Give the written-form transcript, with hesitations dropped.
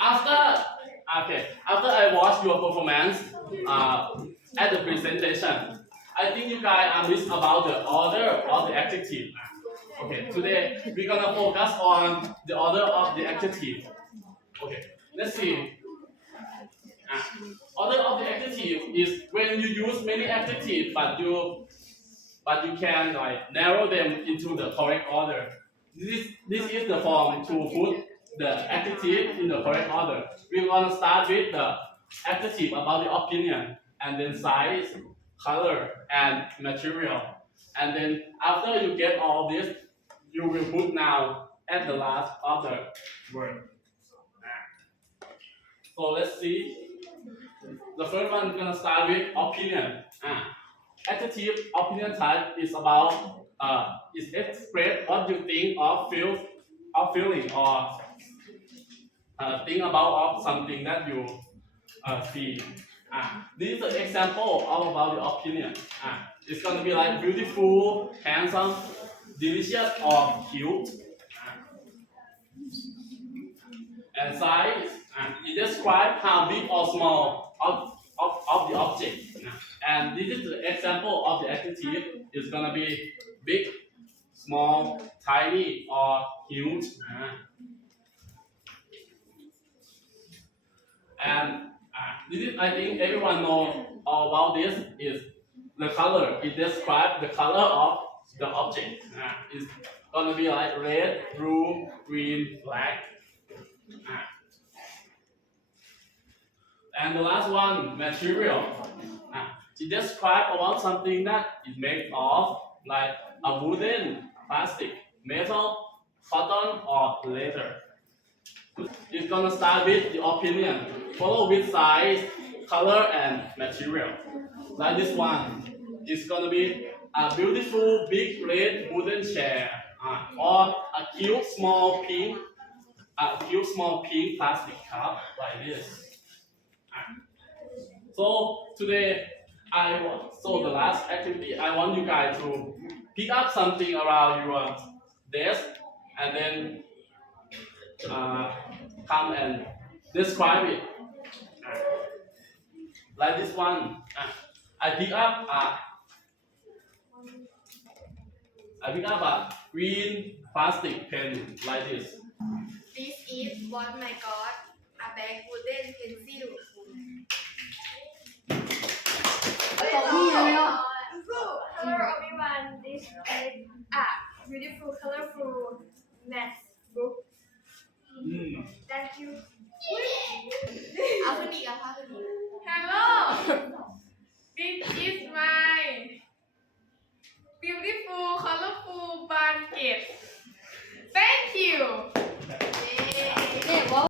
After after I watch your performance at the presentation, I think you guys are missed about the order of the adjective. Okay, today we're gonna focus on the order of the adjective. Okay, let's see. Order of the adjective is when you use many adjectives, but you can like narrow them into the correct order. This is the form to put the adjective in the correct order. We're gonna start with the adjective about the opinion, and then size, color, and material. And then after you get all this, you will put noun at the last of the word. So let's see. The first one is gonna start with opinion. Adjective opinion type is about is express what you think or feel or feeling or think about of something that you see. This is an example of about the opinion. It's gonna be like beautiful, handsome, delicious, or cute. And size, it describes how big or small of the object. And this is the example of the adjective. It's gonna be big, small, tiny, or huge. And this is, I think everyone know all about this is the color. It describes the color of the object. It's gonna be like red, blue, green, black. And the last one, material. It describes about something that is made of, like a wooden, plastic, metal, cotton, or leather. It's gonna start with the opinion, follow with size, color, and material. Like this one, it's gonna be a beautiful big red wooden chair, or a cute small pink plastic cup like this. So today so the last activity I want you guys to pick up something around your desk and then come and describe it. Like this one, I pick up a green plastic pen like this. This is what my God, a bag wooden pencil. Hello everyone, this is a beautiful, colorful math book. Thank you. เอาขึ้นอีกอ่ะค่ะขึ้นอีก